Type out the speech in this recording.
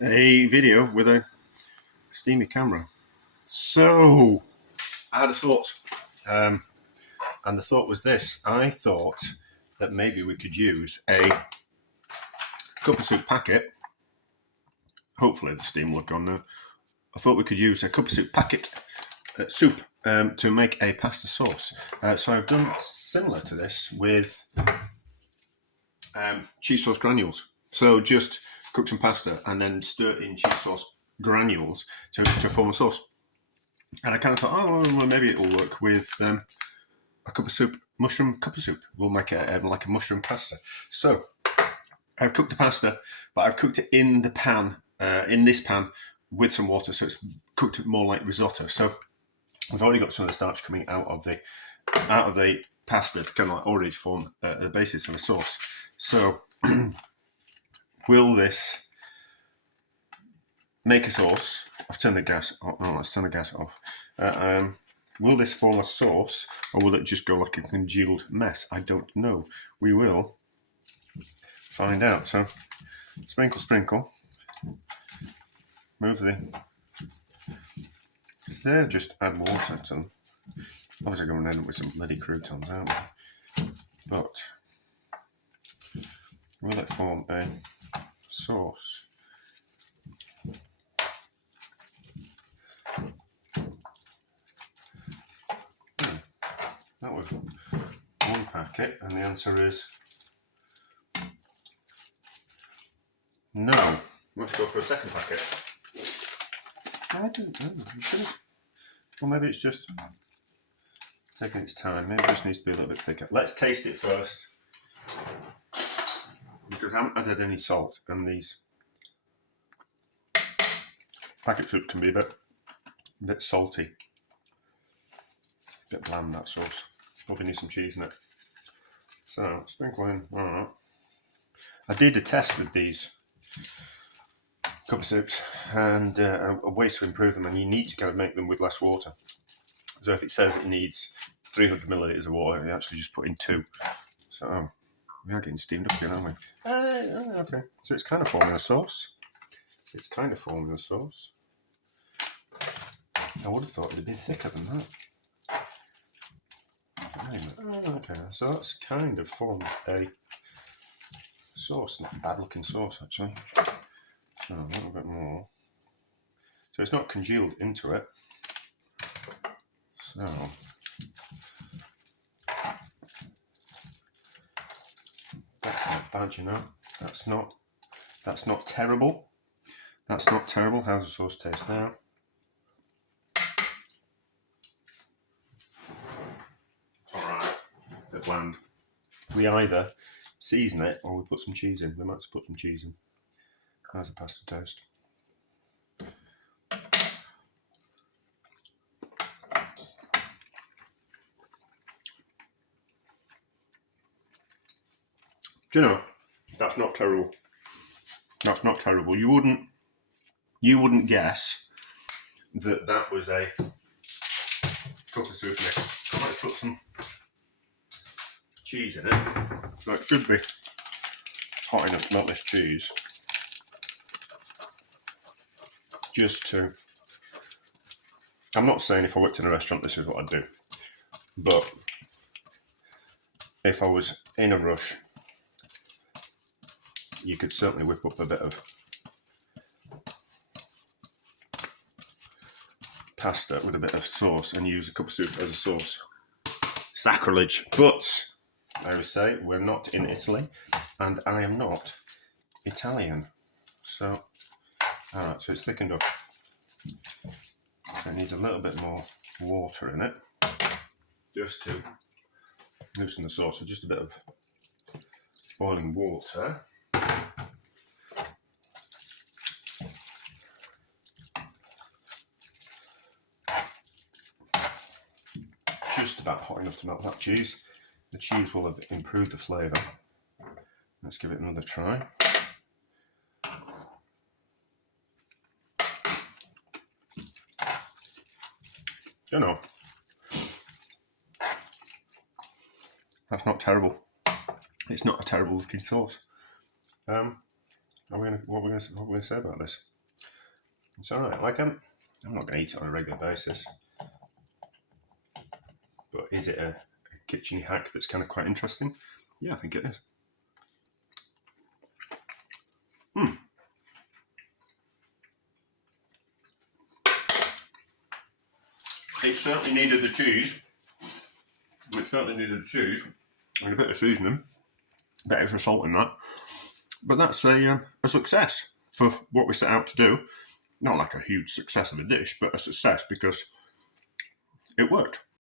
a video with a steamy camera. So I had a thought, and the thought was this. I thought that maybe we could use a cup of soup packet. Hopefully the steam will have gone now. I thought we could use a cup of soup packet soup to make a pasta sauce. So I've done similar to this with cheese sauce granules. So just cook some pasta and then stir in cheese sauce granules to form a sauce. And I kind of thought, oh, well, maybe it will work with a cup of soup, mushroom cup of soup. We'll make it like a mushroom pasta. So I've cooked the pasta, but I've cooked it in the pan, in this pan, with some water, so it's cooked more like risotto. So I've already got some of the starch coming out of the pasta to kind of like already form the basis of a sauce. So will this make a sauce? I've turned the gas off. No, let's turn the gas off. Will this form a sauce, or will it just go like a congealed mess? I don't know. We will find out. So sprinkle, sprinkle. Move the. So there, just add water to them. Obviously, going to end up with some bloody croutons, aren't we? But will it form a sauce? That was one packet, and the answer is no. Let's go for a second packet. I don't know. Well, maybe it's just taking its time. Maybe it just needs to be a little bit thicker. Let's taste it first, because I haven't added any salt, and these packet soups can be a bit salty, a bit bland, that sauce. Probably need some cheese in it. So sprinkle in. All right. I did a test with these cup of soups, and a way to improve them, and you need to kind of make them with less water. So if it says it needs 300 millilitres of water, you actually just put in 2. So we are getting steamed up again, aren't we? Okay, so it's kind of forming a sauce. I would have thought it'd be thicker than that. Okay, so that's kind of formed a sauce. Not a bad looking sauce, actually. So a little bit more. So it's not congealed into it. So that's not bad, you know. That's not terrible. That's not terrible. How's the sauce taste now? Alright. A bit bland. We either season it or we put some cheese in. We might just put some cheese in. How's the pasta taste? Do you know, that's not terrible. That's not terrible. You wouldn't guess that was a cup of soup mix. I might put some cheese in it. So it should be hot enough to melt this cheese. Just to, I'm not saying if I worked in a restaurant this is what I'd do, but if I was in a rush, you could certainly whip up a bit of pasta with a bit of sauce and use a cup of soup as a sauce. Sacrilege. But I would say we're not in Italy, and I am not Italian. So, alright, so it's thickened up. So it needs a little bit more water in it, just to loosen the sauce. So just a bit of boiling water. Just about hot enough to melt that cheese. The cheese will have improved the flavour. Let's give it another try. You know, that's not terrible. It's not a terrible looking sauce. what are we going to say about this? It's all right. Like I'm not going to eat it on a regular basis, but is it a kitchen hack that's kind of quite interesting? Yeah, I think it is. It certainly needed the cheese. And a bit of seasoning, a bit extra salt in that. But that's a success for what we set out to do. Not like a huge success of a dish, but a success because it worked.